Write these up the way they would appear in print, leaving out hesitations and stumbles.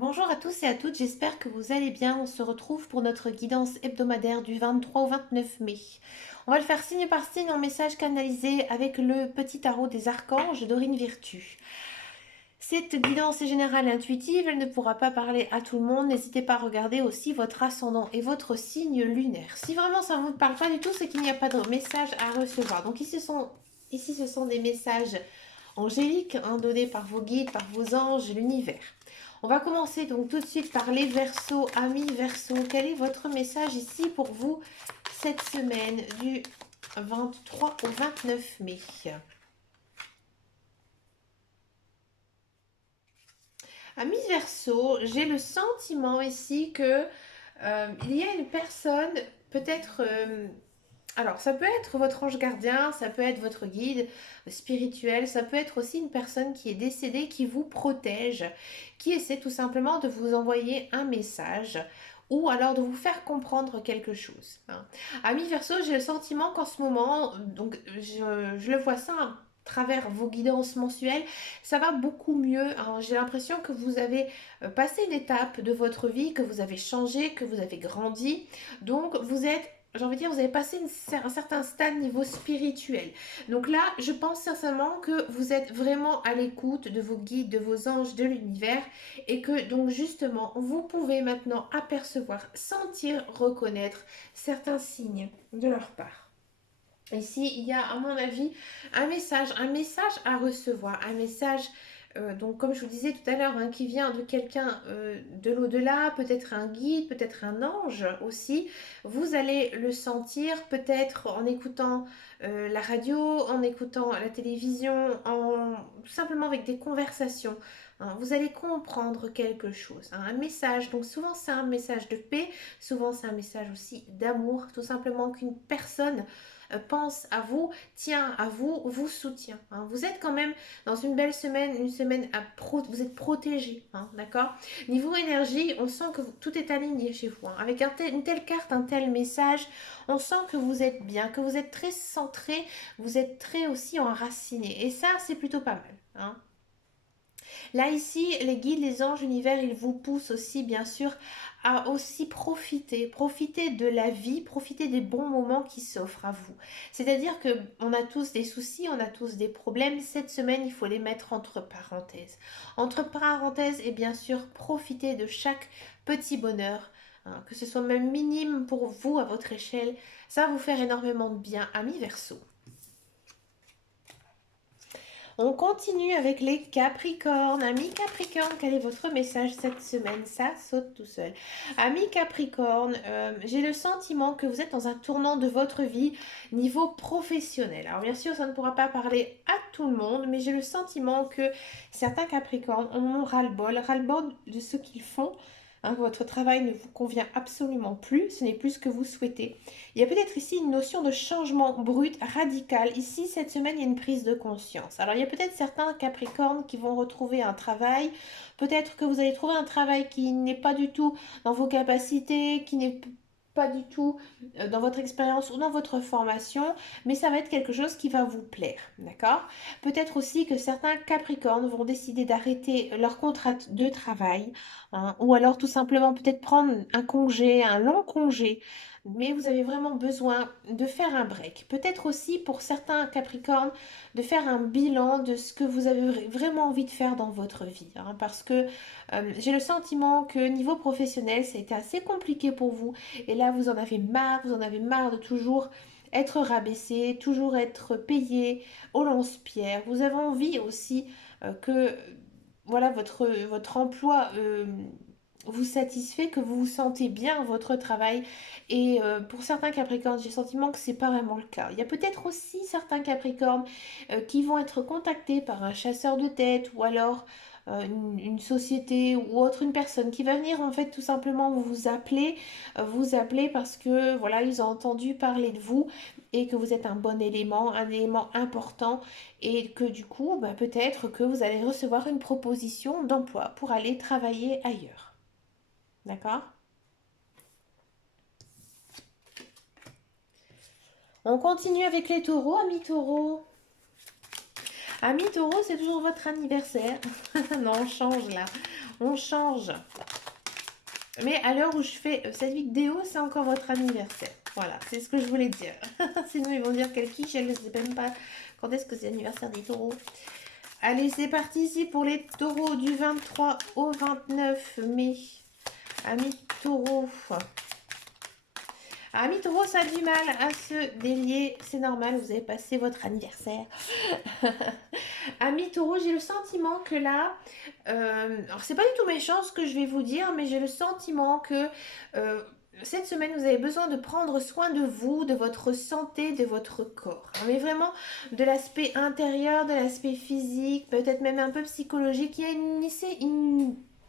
Bonjour à tous et à toutes, j'espère que vous allez bien. On se retrouve pour notre guidance hebdomadaire du 23 au 29 mai. On va le faire signe par signe en message canalisé avec le petit tarot des archanges d'Aurine Virtue. Cette guidance est générale et intuitive, elle ne pourra pas parler à tout le monde. N'hésitez pas à regarder aussi votre ascendant et votre signe lunaire. Si vraiment ça ne vous parle pas du tout, c'est qu'il n'y a pas de message à recevoir. Donc ici ce sont des messages angéliques donnés par vos guides, par vos anges, l'univers. On va commencer donc tout de suite par les Verseaux, amis Verseaux. Quel est votre message ici pour vous cette semaine du 23 au 29 mai? Amis Verseaux, j'ai le sentiment ici que il y a une personne, peut-être alors, ça peut être votre ange gardien, ça peut être votre guide spirituel, ça peut être aussi une personne qui est décédée, qui vous protège, qui essaie tout simplement de vous envoyer un message ou alors de vous faire comprendre quelque chose. Ami Verseau, j'ai le sentiment qu'en ce moment, donc je le vois ça à travers vos guidances mensuelles, ça va beaucoup mieux. J'ai l'impression que vous avez passé une étape de votre vie, que vous avez changé, que vous avez grandi. Donc, vous êtes, j'ai envie de dire, vous avez passé un certain stade niveau spirituel. Donc là, je pense sincèrement que vous êtes vraiment à l'écoute de vos guides, de vos anges, de l'univers, et que donc justement, vous pouvez maintenant apercevoir, sentir, reconnaître certains signes de leur part. Ici, il y a, à mon avis, un message à recevoir, un message, donc comme je vous disais tout à l'heure, qui vient de quelqu'un de l'au-delà, peut-être un guide, peut-être un ange aussi. Vous allez le sentir peut-être en écoutant la radio, en écoutant la télévision, tout simplement avec des conversations. Vous allez comprendre quelque chose, un message. Donc souvent c'est un message de paix, souvent c'est un message aussi d'amour, tout simplement qu'une personne pense à vous, tient à vous, vous soutient. Vous êtes quand même dans une belle semaine, une semaine vous êtes protégé, d'accord. Niveau énergie, on sent que tout est aligné chez vous. Avec une telle carte, un tel message, on sent que vous êtes bien, que vous êtes très centré, vous êtes très aussi enraciné. Et ça, c'est plutôt pas mal. Là, ici, les guides, les anges, l'univers, ils vous poussent aussi, bien sûr, à aussi profiter de la vie, profiter des bons moments qui s'offrent à vous. C'est-à-dire que on a tous des soucis, on a tous des problèmes. Cette semaine, il faut les mettre entre parenthèses. Entre parenthèses et bien sûr, profiter de chaque petit bonheur, que ce soit même minime pour vous à votre échelle. Ça va vous faire énormément de bien, amis Verseau. On continue avec les Capricornes. Amis Capricorne, quel est votre message cette semaine? Ça saute tout seul. Amis Capricorne, j'ai le sentiment que vous êtes dans un tournant de votre vie niveau professionnel. Alors bien sûr, ça ne pourra pas parler à tout le monde, mais j'ai le sentiment que certains Capricornes en ont ras-le-bol de ce qu'ils font. Votre travail ne vous convient absolument plus, ce n'est plus ce que vous souhaitez. Il y a peut-être ici une notion de changement brut, radical. Ici, cette semaine, il y a une prise de conscience. Alors, il y a peut-être certains Capricornes qui vont retrouver un travail. Peut-être que vous allez trouver un travail qui n'est pas du tout dans vos capacités, qui n'est pas du tout dans votre expérience ou dans votre formation, mais ça va être quelque chose qui va vous plaire, d'accord? Peut-être aussi que certains Capricornes vont décider d'arrêter leur contrat de travail, ou alors tout simplement peut-être prendre un congé, un long congé, mais vous avez vraiment besoin de faire un break. Peut-être aussi pour certains Capricornes de faire un bilan de ce que vous avez vraiment envie de faire dans votre vie. Parce que j'ai le sentiment que niveau professionnel, ça a été assez compliqué pour vous. Et là, vous en avez marre de toujours être rabaissé, toujours être payé au lance-pierre. Vous avez envie aussi que voilà, votre emploi vous satisfait, que vous vous sentez bien votre travail. Et pour certains Capricornes, j'ai le sentiment que c'est pas vraiment le cas. Il y a peut-être aussi certains Capricornes qui vont être contactés par un chasseur de tête ou alors une société ou autre, une personne qui va venir en fait tout simplement vous appeler parce que voilà, ils ont entendu parler de vous et que vous êtes un élément important et que du coup, peut-être que vous allez recevoir une proposition d'emploi pour aller travailler ailleurs. D'accord. On continue avec les taureaux, amis taureaux. Amis taureaux, c'est toujours votre anniversaire. Non, on change là. On change. Mais à l'heure où je fais cette vidéo, c'est encore votre anniversaire. Voilà, c'est ce que je voulais dire. Sinon, ils vont dire quelle quiche, elle ne sait même pas quand est-ce que c'est l'anniversaire des taureaux. Allez, c'est parti ici pour les taureaux du 23 au 29 mai. Amis taureaux. Amis taureaux, ça a du mal à se délier. C'est normal, vous avez passé votre anniversaire. Amis taureaux, j'ai le sentiment que là, alors c'est pas du tout méchant ce que je vais vous dire, mais j'ai le sentiment que euh, cette semaine, vous avez besoin de prendre soin de vous, de votre santé, de votre corps. Mais vraiment de l'aspect intérieur, de l'aspect physique, peut-être même un peu psychologique. Il y a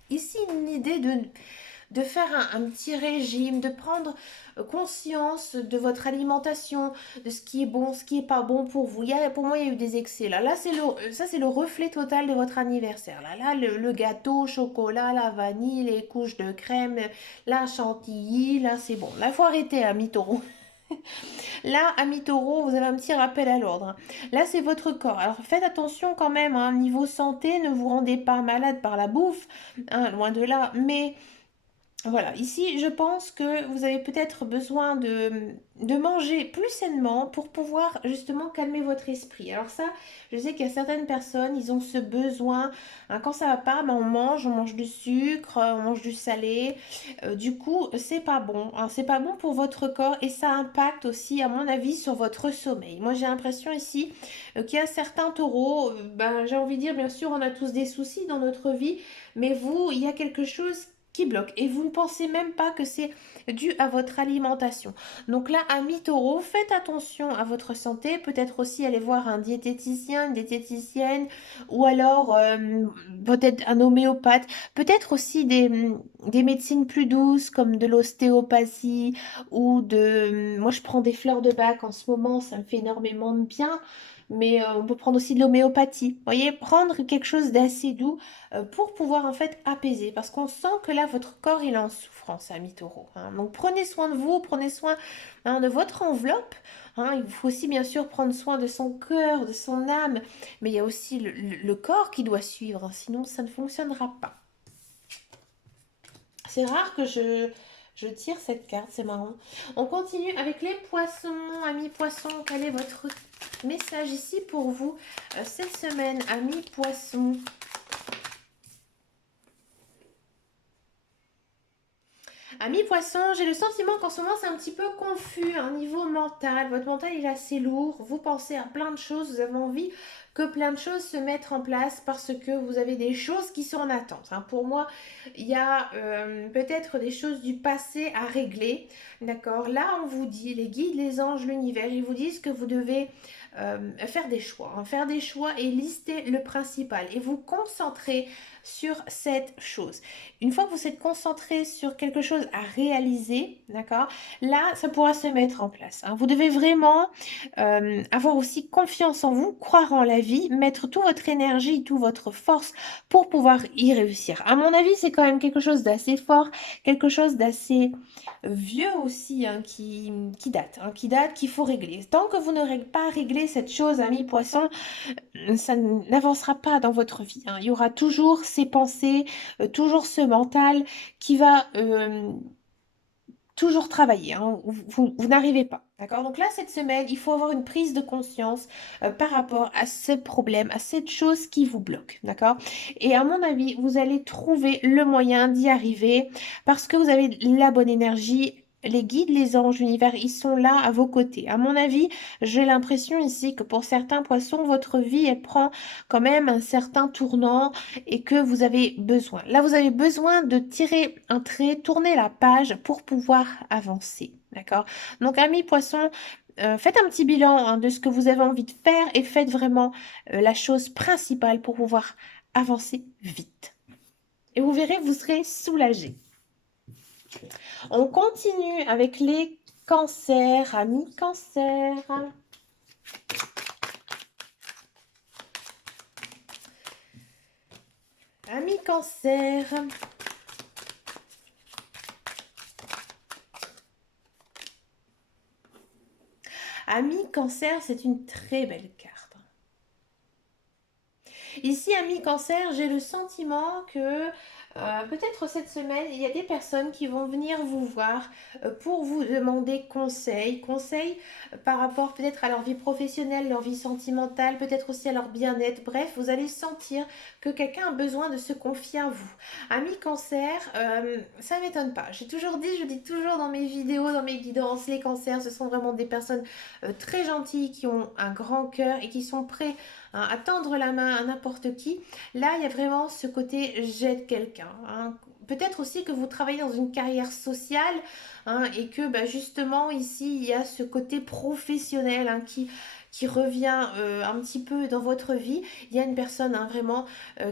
ici une idée de faire un petit régime, de prendre conscience de votre alimentation, de ce qui est bon, ce qui est pas bon pour vous. Pour moi, il y a eu des excès là. Là, ça, c'est le reflet total de votre anniversaire. Là, le gâteau, chocolat, la vanille, les couches de crème, la chantilly, là, c'est bon. Là, il faut arrêter, amis taureaux. Là, amis taureaux, vous avez un petit rappel à l'ordre. Là, c'est votre corps. Alors, faites attention quand même, hein, niveau santé, ne vous rendez pas malade par la bouffe, hein, loin de là, mais voilà, ici, je pense que vous avez peut-être besoin de manger plus sainement pour pouvoir justement calmer votre esprit. Alors ça, je sais qu'il y a certaines personnes, ils ont ce besoin, hein, quand ça va pas, ben on mange du sucre, on mange du salé. Du coup, c'est pas bon, hein, c'est pas bon pour votre corps et ça impacte aussi, à mon avis, sur votre sommeil. Moi, j'ai l'impression ici qu'il y a certains taureaux, ben, j'ai envie de dire, bien sûr, on a tous des soucis dans notre vie, mais vous, il y a quelque chose qui bloque et vous ne pensez même pas que c'est dû à votre alimentation. Donc là, amis taureau, faites attention à votre santé, peut-être aussi aller voir un diététicien, une diététicienne ou alors peut-être un homéopathe, peut-être aussi des médecines plus douces comme de l'ostéopathie ou moi je prends des fleurs de bac en ce moment, ça me fait énormément de bien. Mais on peut prendre aussi de l'homéopathie. Vous voyez, prendre quelque chose d'assez doux pour pouvoir en fait apaiser. Parce qu'on sent que là, votre corps, il est en souffrance, amis taureau, hein. Donc prenez soin de vous, prenez soin de votre enveloppe, hein. Il faut aussi bien sûr prendre soin de son cœur, de son âme. Mais il y a aussi le corps qui doit suivre, hein, sinon ça ne fonctionnera pas. C'est rare que je tire cette carte, c'est marrant. On continue avec les poissons. Amis poissons, quel est votre message ici pour vous cette semaine, amis poissons? Amis poissons, j'ai le sentiment qu'en ce moment c'est un petit peu confus, un niveau mental. Votre mental il est assez lourd, vous pensez à plein de choses, vous avez envie que plein de choses se mettent en place parce que vous avez des choses qui sont en attente, hein. Pour moi, il y a peut-être des choses du passé à régler. D'accord? Là, on vous dit, les guides, les anges, l'univers, ils vous disent que vous devez faire des choix, hein. Faire des choix et lister le principal et vous concentrer sur cette chose. Une fois que vous êtes concentré sur quelque chose à réaliser, d'accord, là, ça pourra se mettre en place, hein. Vous devez vraiment avoir aussi confiance en vous, croire en la vie, mettre toute votre énergie, toute votre force pour pouvoir y réussir. À mon avis, c'est quand même quelque chose d'assez fort, quelque chose d'assez vieux aussi, hein, qui date, qu'il faut régler. Tant que vous n'aurez pas réglé cette chose, ami poisson, ça n'avancera pas dans votre vie, hein. Il y aura toujours ces pensées, toujours ce mental qui va toujours travailler, hein. Vous n'arrivez pas. D'accord? Donc là, cette semaine, il faut avoir une prise de conscience par rapport à ce problème, à cette chose qui vous bloque. D'accord? Et à mon avis, vous allez trouver le moyen d'y arriver parce que vous avez la bonne énergie. Les guides, les anges, l'univers, ils sont là à vos côtés. À mon avis, j'ai l'impression ici que pour certains poissons, votre vie, elle prend quand même un certain tournant et que vous avez besoin. Là, vous avez besoin de tirer un trait, tourner la page pour pouvoir avancer. D'accord? Donc, amis poissons, faites un petit bilan, hein, de ce que vous avez envie de faire et faites vraiment la chose principale pour pouvoir avancer vite. Et vous verrez, vous serez soulagé. On continue avec les cancers, amis cancers. Amis cancer. Ami Cancer, c'est une très belle carte. Ici, ami Cancer, j'ai le sentiment que Peut-être cette semaine, il y a des personnes qui vont venir vous voir pour vous demander conseil par rapport peut-être à leur vie professionnelle, leur vie sentimentale, peut-être aussi à leur bien-être. Bref, vous allez sentir que quelqu'un a besoin de se confier à vous. Ami cancer, ça ne m'étonne pas. J'ai toujours dit, je dis toujours dans mes vidéos, dans mes guidances, les cancers, ce sont vraiment des personnes très gentilles qui ont un grand cœur et qui sont prêts à tendre la main à n'importe qui. Là, il y a vraiment ce côté j'aide quelqu'un, hein. Peut-être aussi que vous travaillez dans une carrière sociale, hein, et que bah, justement ici il y a ce côté professionnel, hein, qui revient un petit peu dans votre vie. Il y a une personne, hein, vraiment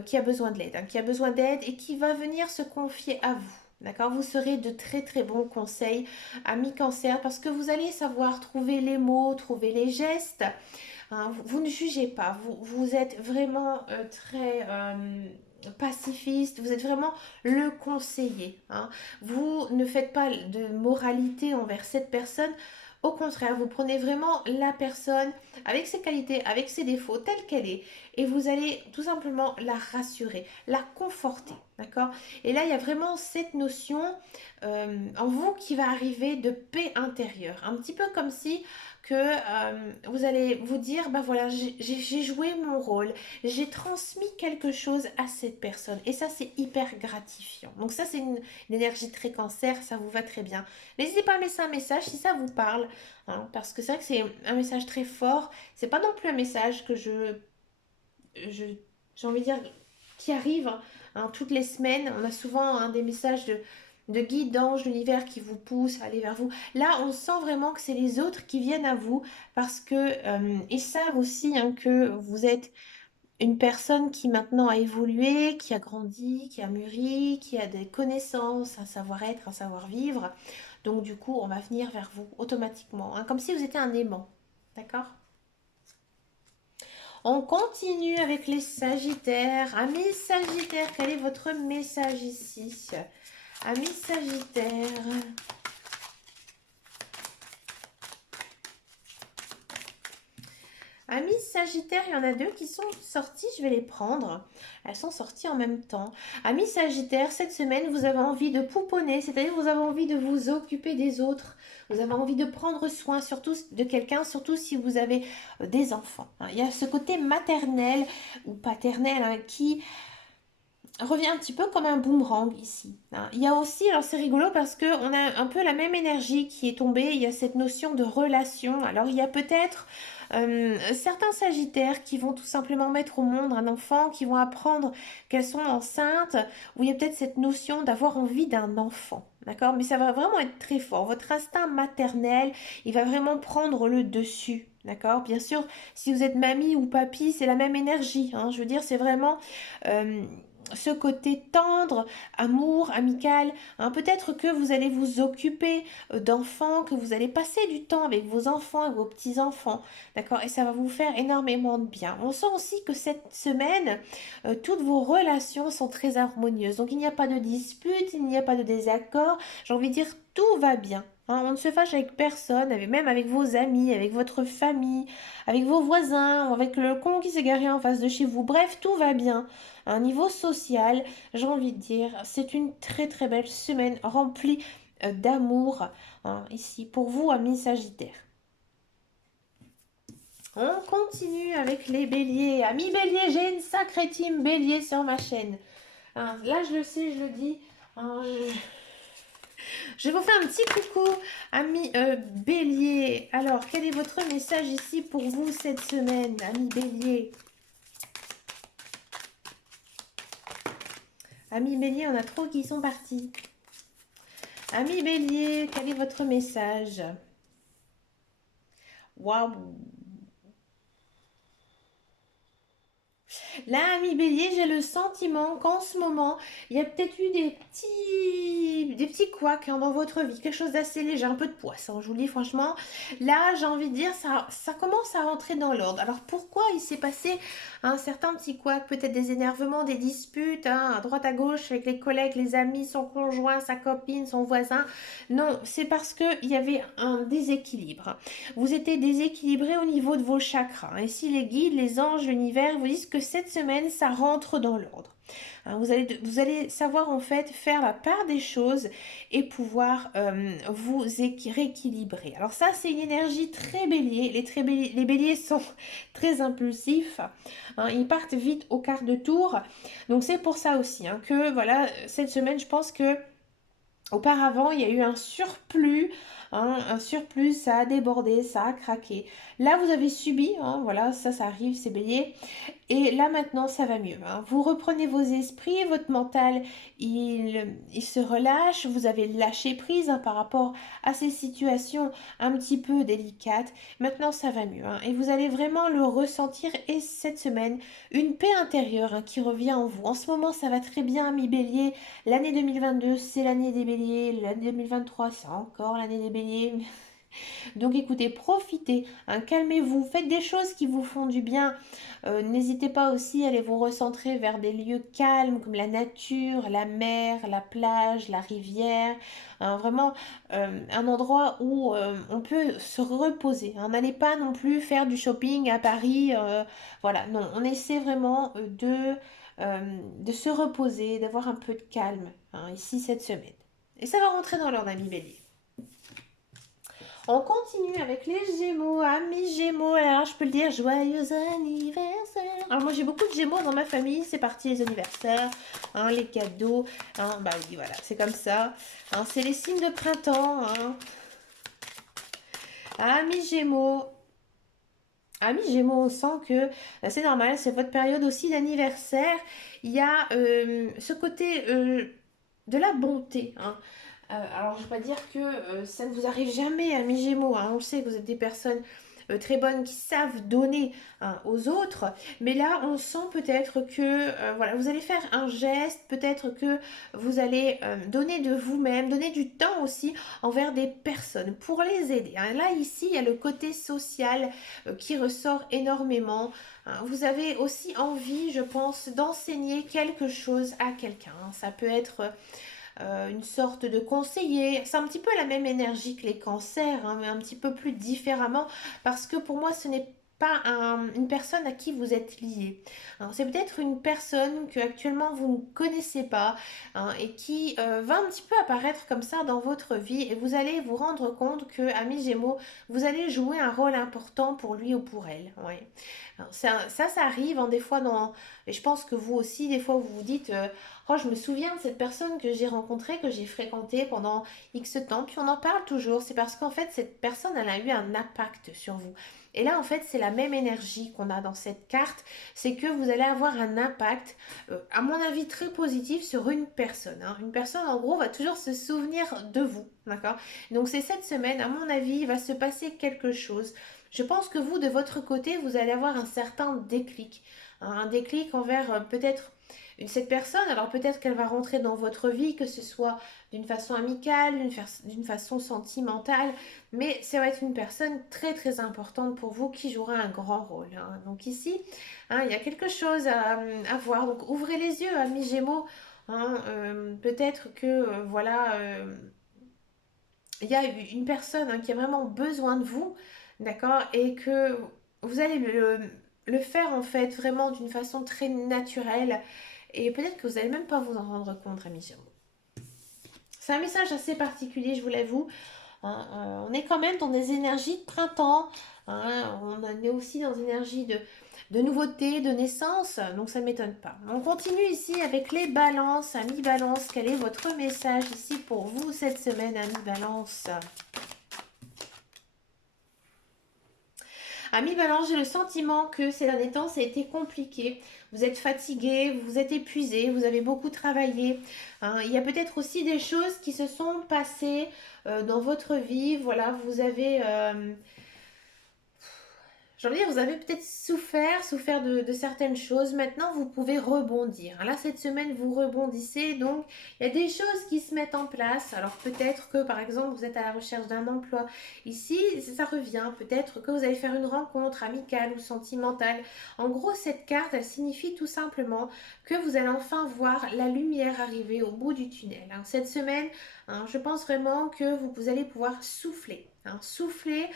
qui a besoin de l'aide, hein, qui a besoin d'aide et qui va venir se confier à vous. D'accord, vous serez de très très bons conseils, amis cancer, parce que vous allez savoir trouver les mots, trouver les gestes, hein. Vous ne jugez pas, vous êtes vraiment très pacifiste, vous êtes vraiment le conseiller, hein. Vous ne faites pas de moralité envers cette personne. Au contraire, vous prenez vraiment la personne avec ses qualités, avec ses défauts, telle qu'elle est, et vous allez tout simplement la rassurer, la conforter, d'accord? Et là, il y a vraiment cette notion en vous qui va arriver de paix intérieure, un petit peu comme si que vous allez vous dire, bah voilà, j'ai joué mon rôle, j'ai transmis quelque chose à cette personne. Et ça, c'est hyper gratifiant. Donc ça, c'est une énergie très cancer, ça vous va très bien. N'hésitez pas à me laisser un message si ça vous parle, hein, parce que c'est vrai que c'est un message très fort. C'est pas non plus un message que je j'ai envie de dire, qui arrive, hein, toutes les semaines. On a souvent, hein, des messages de guides, d'anges, d'univers qui vous poussent à aller vers vous. Là, on sent vraiment que c'est les autres qui viennent à vous parce que ils savent aussi, hein, que vous êtes une personne qui maintenant a évolué, qui a grandi, qui a mûri, qui a des connaissances, un savoir-être, un savoir-vivre. Donc du coup, on va venir vers vous automatiquement, hein, comme si vous étiez un aimant. D'accord? On continue avec les Sagittaires. Amis Sagittaires, quel est votre message ici? Amis Sagittaires. Amis Sagittaires, il y en a deux qui sont sorties, je vais les prendre. Elles sont sorties en même temps. Amis Sagittaires, cette semaine, vous avez envie de pouponner, c'est-à-dire vous avez envie de vous occuper des autres. Vous avez envie de prendre soin, surtout de quelqu'un, surtout si vous avez des enfants, hein. Il y a ce côté maternel ou paternel, hein, qui revient un petit peu comme un boomerang ici, hein. Il y a aussi, alors c'est rigolo parce que on a un peu la même énergie qui est tombée, il y a cette notion de relation. Alors il y a peut-être certains sagittaires qui vont tout simplement mettre au monde un enfant, qui vont apprendre qu'elles sont enceintes, où il y a peut-être cette notion d'avoir envie d'un enfant. D'accord? Mais ça va vraiment être très fort. Votre instinct maternel, il va vraiment prendre le dessus. D'accord? Bien sûr, si vous êtes mamie ou papy, c'est la même énergie, hein. Je veux dire, c'est vraiment euh, ce côté tendre, amour, amical, hein. Peut-être que vous allez vous occuper d'enfants, que vous allez passer du temps avec vos enfants et vos petits-enfants, d'accord? Et ça va vous faire énormément de bien. On sent aussi que cette semaine, toutes vos relations sont très harmonieuses. Donc il n'y a pas de dispute, il n'y a pas de désaccord. J'ai envie de dire, tout va bien, hein. On ne se fâche avec personne, même avec vos amis, avec votre famille, avec vos voisins, ou avec le con qui s'est garé en face de chez vous. Bref, tout va bien. À un niveau social, j'ai envie de dire, c'est une très très belle semaine remplie d'amour, hein, ici pour vous, amis Sagittaires. On continue avec les béliers. Amis béliers, j'ai une sacrée team bélier sur ma chaîne, hein. Là, je le sais, je le dis, hein, je vous fais un petit coucou, amis bélier. Alors, quel est votre message ici pour vous cette semaine, amis bélier? Amis bélier, on a trop qui sont partis. Amis bélier, quel est votre message? Waouh! Là, ami bélier, j'ai le sentiment qu'en ce moment, il y a peut-être eu des petits couacs, hein, dans votre vie, quelque chose d'assez léger, un peu de poisson, je vous le dis franchement. Là, j'ai envie de dire, ça commence à rentrer dans l'ordre. Alors pourquoi il s'est passé un certain petit couac, peut-être des énervements, des disputes, hein, à droite à gauche avec les collègues, les amis, son conjoint, sa copine, son voisin? Non, c'est parce qu'il y avait un déséquilibre. Vous étiez déséquilibré au niveau de vos chakras. Et si les guides, les anges, l'univers vous disent que cette semaine, ça rentre dans l'ordre. Hein, vous allez savoir en fait faire la part des choses et pouvoir vous rééquilibrer. Alors ça, c'est une énergie très bélier. Les béliers sont très impulsifs. Hein, ils partent vite au quart de tour. Donc c'est pour ça aussi hein, que voilà, cette semaine, je pense que auparavant, il y a eu un surplus, hein, un surplus, ça a débordé, ça a craqué. Là, vous avez subi, hein, voilà, ça arrive, c'est bélier. Et là maintenant, ça va mieux, hein. Vous reprenez vos esprits, votre mental, il se relâche, vous avez lâché prise hein, par rapport à ces situations un petit peu délicates. Maintenant, ça va mieux, hein, et vous allez vraiment le ressentir. Et cette semaine, une paix intérieure hein, qui revient en vous. En ce moment, ça va très bien, mi bélier. L'année 2022, c'est l'année des béliers. L'année 2023, c'est encore l'année des béliers. Donc écoutez, profitez, hein, calmez-vous, faites des choses qui vous font du bien. N'hésitez pas aussi à aller vous recentrer vers des lieux calmes comme la nature, la mer, la plage, la rivière. Hein, vraiment un endroit où on peut se reposer. Hein. N'allez pas non plus faire du shopping à Paris. Voilà, non, on essaie vraiment de se reposer, d'avoir un peu de calme hein, ici cette semaine. Et ça va rentrer dans l'ordre, ami Bélier. On continue avec les Gémeaux, amis Gémeaux. Alors je peux le dire, joyeux anniversaire. Alors moi j'ai beaucoup de Gémeaux dans ma famille, c'est parti les anniversaires, hein, les cadeaux. Hein, bah oui voilà, c'est comme ça. Hein, c'est les signes de printemps. Hein. Amis Gémeaux. Amis Gémeaux, on sent que c'est normal, c'est votre période aussi d'anniversaire. Il y a ce côté de la bonté. Hein. Alors, je ne vais pas dire que ça ne vous arrive jamais, amis Gémeaux. Hein. On le sait que vous êtes des personnes très bonnes qui savent donner hein, aux autres. Mais là, on sent peut-être que voilà, vous allez faire un geste, peut-être que vous allez donner de vous-même, donner du temps aussi envers des personnes pour les aider. Hein. Là, ici, il y a le côté social qui ressort énormément. Hein. Vous avez aussi envie, je pense, d'enseigner quelque chose à quelqu'un. Hein. Ça peut être une sorte de conseiller. C'est un petit peu la même énergie que les cancers, hein, mais un petit peu plus différemment, parce que pour moi, ce n'est pas une personne à qui vous êtes lié. Hein, c'est peut-être une personne que actuellement vous ne connaissez pas hein, et qui va un petit peu apparaître comme ça dans votre vie et vous allez vous rendre compte que, ami Gémeaux, vous allez jouer un rôle important pour lui ou pour elle. Ouais. Alors, ça arrive hein, des fois dans... Et je pense que vous aussi, des fois, vous vous dites... Oh, je me souviens de cette personne que j'ai rencontrée, que j'ai fréquentée pendant X temps, puis on en parle toujours. C'est parce qu'en fait, cette personne, elle a eu un impact sur vous. Et là, en fait, c'est la même énergie qu'on a dans cette carte. C'est que vous allez avoir un impact, à mon avis, très positif sur une personne. Hein. Une personne, en gros, va toujours se souvenir de vous. D'accord. Donc, c'est cette semaine, à mon avis, il va se passer quelque chose. Je pense que vous, de votre côté, vous allez avoir un certain déclic. Hein, un déclic envers peut-être cette personne, alors peut-être qu'elle va rentrer dans votre vie, que ce soit d'une façon amicale, d'une façon sentimentale, mais ça va être une personne très très importante pour vous qui jouera un grand rôle. Hein. Donc ici, hein, il y a quelque chose à voir. Donc ouvrez les yeux, amis Gémeaux. Hein, peut-être que voilà, il y a une personne hein, qui a vraiment besoin de vous, d'accord, et que vous allez le faire en fait vraiment d'une façon très naturelle et peut-être que vous n'allez même pas vous en rendre compte, amis Gémeaux. C'est un message assez particulier, je vous l'avoue. Hein, on est quand même dans des énergies de printemps. Hein, on est aussi dans des énergies de nouveauté, de naissance. Donc ça ne m'étonne pas. On continue ici avec les balances. Amis balance, quel est votre message ici pour vous cette semaine, amis balance? Ami Balance, j'ai le sentiment que ces derniers temps, ça a été compliqué. Vous êtes fatigué, vous êtes épuisé, vous avez beaucoup travaillé. Hein. Il y a peut-être aussi des choses qui se sont passées dans votre vie. Voilà, vous avez j'ai envie de dire, vous avez peut-être souffert de certaines choses. Maintenant, vous pouvez rebondir. Là, cette semaine, vous rebondissez. Donc, il y a des choses qui se mettent en place. Alors, peut-être que, par exemple, vous êtes à la recherche d'un emploi. Ici, ça revient. Peut-être que vous allez faire une rencontre amicale ou sentimentale. En gros, cette carte, elle signifie tout simplement que vous allez enfin voir la lumière arriver au bout du tunnel. Hein. Cette semaine, hein, je pense vraiment que vous allez pouvoir souffler. Hein, souffler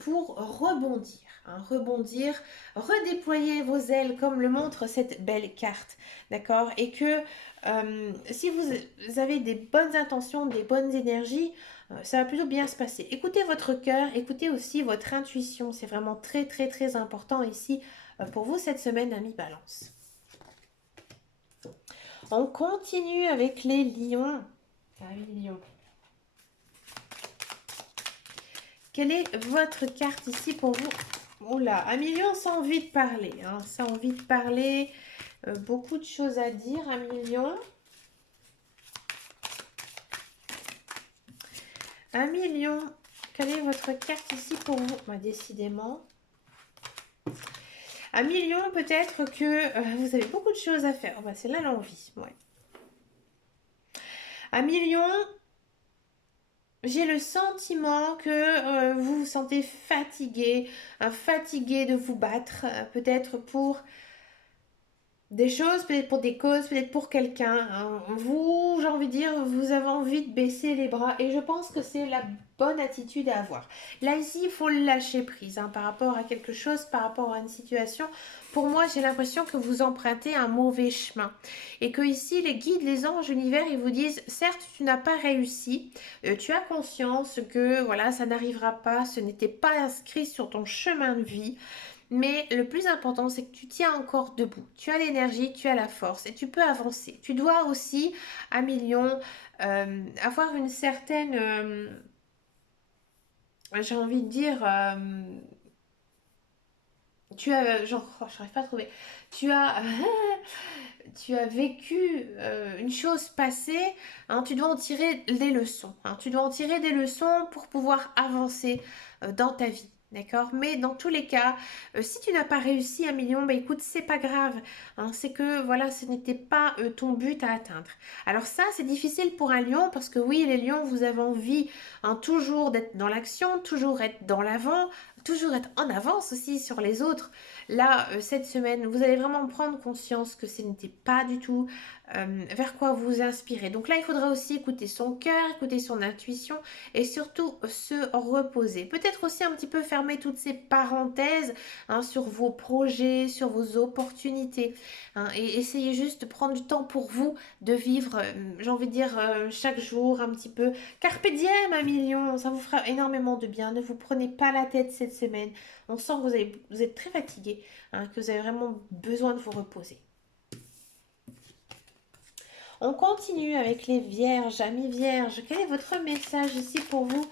pour rebondir. hein, rebondir, redéployer vos ailes comme le montre cette belle carte, d'accord? Et que si vous avez des bonnes intentions, des bonnes énergies, ça va plutôt bien se passer. Écoutez votre cœur, écoutez aussi votre intuition, c'est vraiment très très très important ici pour vous cette semaine, ami Balance. On continue avec les lions. Ah oui, lions. Quelle est votre carte ici pour vous? Oula, un million, ça a envie de parler. Hein, ça a envie de parler. Beaucoup de choses à dire, un million. Un million. Quelle est votre carte ici pour vous? Bah, décidément. Un million, peut-être que vous avez beaucoup de choses à faire. Bah, c'est là l'envie. Ouais. Un million, j'ai le sentiment que vous vous sentez fatigué, fatigué de vous battre, peut-être pour des choses, peut-être pour des causes, peut-être pour quelqu'un. Hein. Vous, j'ai envie de dire, vous avez envie de baisser les bras et je pense que c'est la bonne attitude à avoir. Là, ici, il faut lâcher prise hein, par rapport à quelque chose, par rapport à une situation. Pour moi, j'ai l'impression que vous empruntez un mauvais chemin et que ici, les guides, les anges, l'univers, ils vous disent, certes, tu n'as pas réussi, tu as conscience que voilà, ça n'arrivera pas, ce n'était pas inscrit sur ton chemin de vie. Mais le plus important, c'est que tu tiens encore debout. Tu as l'énergie, tu as la force et tu peux avancer. Tu dois aussi, à million, avoir une certaine, j'ai envie de dire, tu as, genre, oh, je n'arrive pas à trouver. Tu as, tu as vécu une chose passée, hein, tu dois en tirer des leçons. Hein, tu dois en tirer des leçons pour pouvoir avancer dans ta vie. D'accord? Mais dans tous les cas, si tu n'as pas réussi un million, bah écoute, c'est pas grave. Hein, c'est que voilà, ce n'était pas ton but à atteindre. Alors ça, c'est difficile pour un lion parce que oui, les lions, vous avez envie hein, toujours d'être dans l'action, toujours être dans l'avant, toujours être en avance aussi sur les autres. Là, cette semaine, vous allez vraiment prendre conscience que ce n'était pas du tout vers quoi vous inspirez. Donc là, il faudra aussi écouter son cœur, écouter son intuition et surtout se reposer. Peut-être aussi un petit peu fermer toutes ces parenthèses hein, sur vos projets, sur vos opportunités. Hein, et essayer juste de prendre du temps pour vous, de vivre, j'ai envie de dire, chaque jour un petit peu. Carpe diem, un million, ça vous fera énormément de bien. Ne vous prenez pas la tête cette semaine. On sent que vous êtes très fatigué, hein, que vous avez vraiment besoin de vous reposer. On continue avec les vierges, amis vierges. Quel est votre message ici pour vous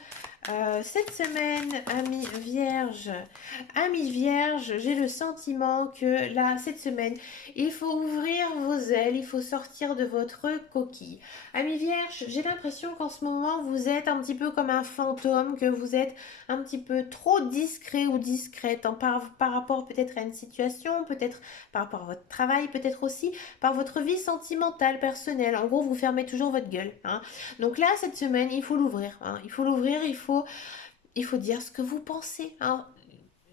cette semaine, amis vierges? Amis vierges, j'ai le sentiment que là, cette semaine, il faut ouvrir vos ailes, il faut sortir de votre coquille. Amis vierges, j'ai l'impression qu'en ce moment, vous êtes un petit peu comme un fantôme, que vous êtes un petit peu trop discret ou discrète hein, par rapport peut-être à une situation, peut-être par rapport à votre travail, peut-être aussi par votre vie sentimentale, personnelle. En gros, vous fermez toujours votre gueule. Hein. Donc là, cette semaine, il faut l'ouvrir. Hein. Il faut l'ouvrir, il faut dire ce que vous pensez. Hein.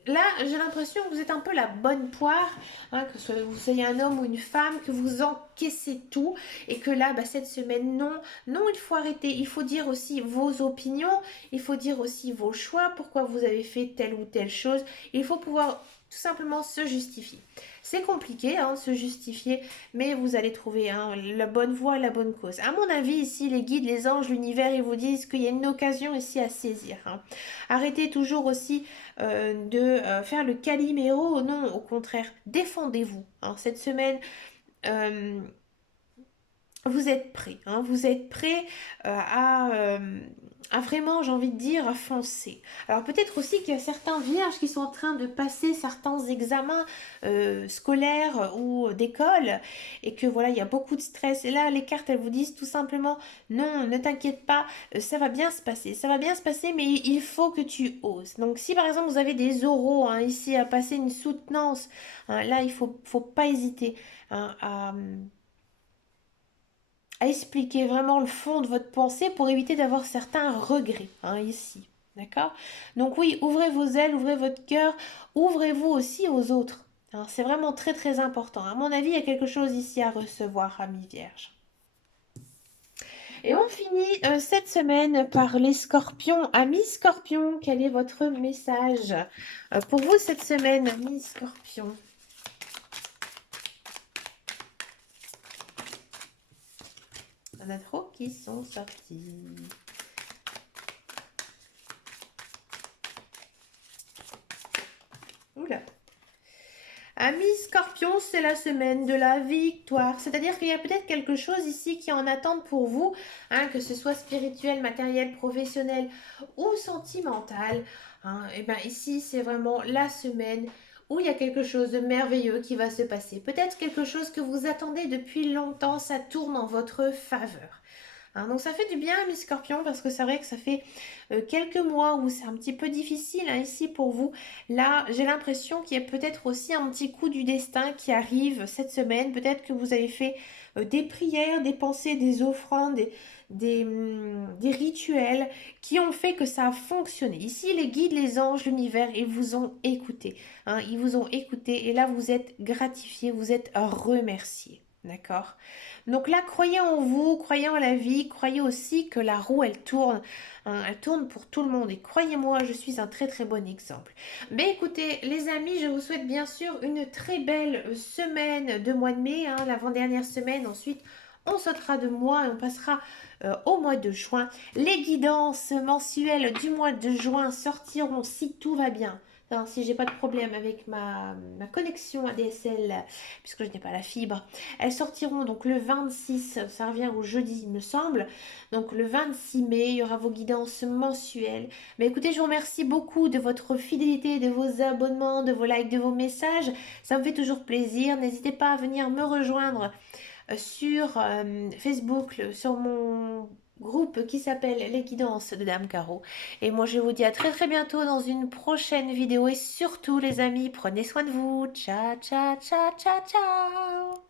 Là, j'ai l'impression que vous êtes un peu la bonne poire, hein, que vous soyez un homme ou une femme, que vous encaissez tout et que là, bah, cette semaine, non, non, il faut arrêter. Il faut dire aussi vos opinions, il faut dire aussi vos choix, pourquoi vous avez fait telle ou telle chose. Il faut pouvoir tout simplement se justifier. C'est compliqué, hein, se justifier, mais vous allez trouver hein, la bonne voie, la bonne cause. À mon avis, ici, les guides, les anges, l'univers, ils vous disent qu'il y a une occasion ici à saisir. Hein. Arrêtez toujours aussi de faire le Calimero. Non, au contraire, défendez-vous. Hein. Cette semaine, euh, vous êtes prêts. Hein. Vous êtes prêts à vraiment, j'ai envie de dire, à foncer. Alors peut-être aussi qu'il y a certains vierges qui sont en train de passer certains examens scolaires ou d'école et que voilà, il y a beaucoup de stress. Et là, les cartes, elles vous disent tout simplement, non, ne t'inquiète pas, ça va bien se passer. Ça va bien se passer, mais il faut que tu oses. Donc si par exemple vous avez des oraux hein, ici à passer une soutenance, hein, là, il faut pas hésiter hein, à expliquer vraiment le fond de votre pensée pour éviter d'avoir certains regrets hein, ici. D'accord? Donc oui, ouvrez vos ailes, ouvrez votre cœur, ouvrez-vous aussi aux autres. Hein, c'est vraiment très très important. À mon avis, il y a quelque chose ici à recevoir, amis vierges. Et on finit cette semaine par les scorpions. Amis scorpions, quel est votre message pour vous cette semaine, amis scorpions? Il y en a trop qui sont sortis. Oula. Amis Scorpion, c'est la semaine de la victoire. C'est-à-dire qu'il y a peut-être quelque chose ici qui est en attente pour vous, hein, que ce soit spirituel, matériel, professionnel ou sentimental. Hein. Et bien ici, c'est vraiment la semaine où il y a quelque chose de merveilleux qui va se passer. Peut-être quelque chose que vous attendez depuis longtemps, ça tourne en votre faveur. Hein, donc ça fait du bien, mes scorpions, parce que c'est vrai que ça fait quelques mois où c'est un petit peu difficile hein, ici pour vous. Là, j'ai l'impression qu'il y a peut-être aussi un petit coup du destin qui arrive cette semaine. Peut-être que vous avez fait des prières, des pensées, des offrandes, des rituels qui ont fait que ça a fonctionné. Ici, les guides, les anges, l'univers, ils vous ont écouté. Hein, ils vous ont écouté et là, vous êtes gratifié, vous êtes remercié. D'accord? Donc là, croyez en vous, croyez en la vie, croyez aussi que la roue, elle tourne. Hein, elle tourne pour tout le monde. Et croyez-moi, je suis un très très bon exemple. Mais écoutez, les amis, je vous souhaite bien sûr une très belle semaine de mois de mai, hein, l'avant-dernière semaine. Ensuite, on sautera de mois et on passera au mois de juin. Les guidances mensuelles du mois de juin sortiront si tout va bien. Hein, si j'ai pas de problème avec ma connexion ADSL, puisque je n'ai pas la fibre, elles sortiront donc le 26, ça revient au jeudi, il me semble. Donc le 26 mai, il y aura vos guidances mensuelles. Mais écoutez, je vous remercie beaucoup de votre fidélité, de vos abonnements, de vos likes, de vos messages. Ça me fait toujours plaisir. N'hésitez pas à venir me rejoindre sur Facebook, sur mon groupe qui s'appelle Les Guidances de Dame Caro. Et moi, je vous dis à très très bientôt dans une prochaine vidéo. Et surtout, les amis, prenez soin de vous. Ciao, ciao, ciao, ciao, ciao.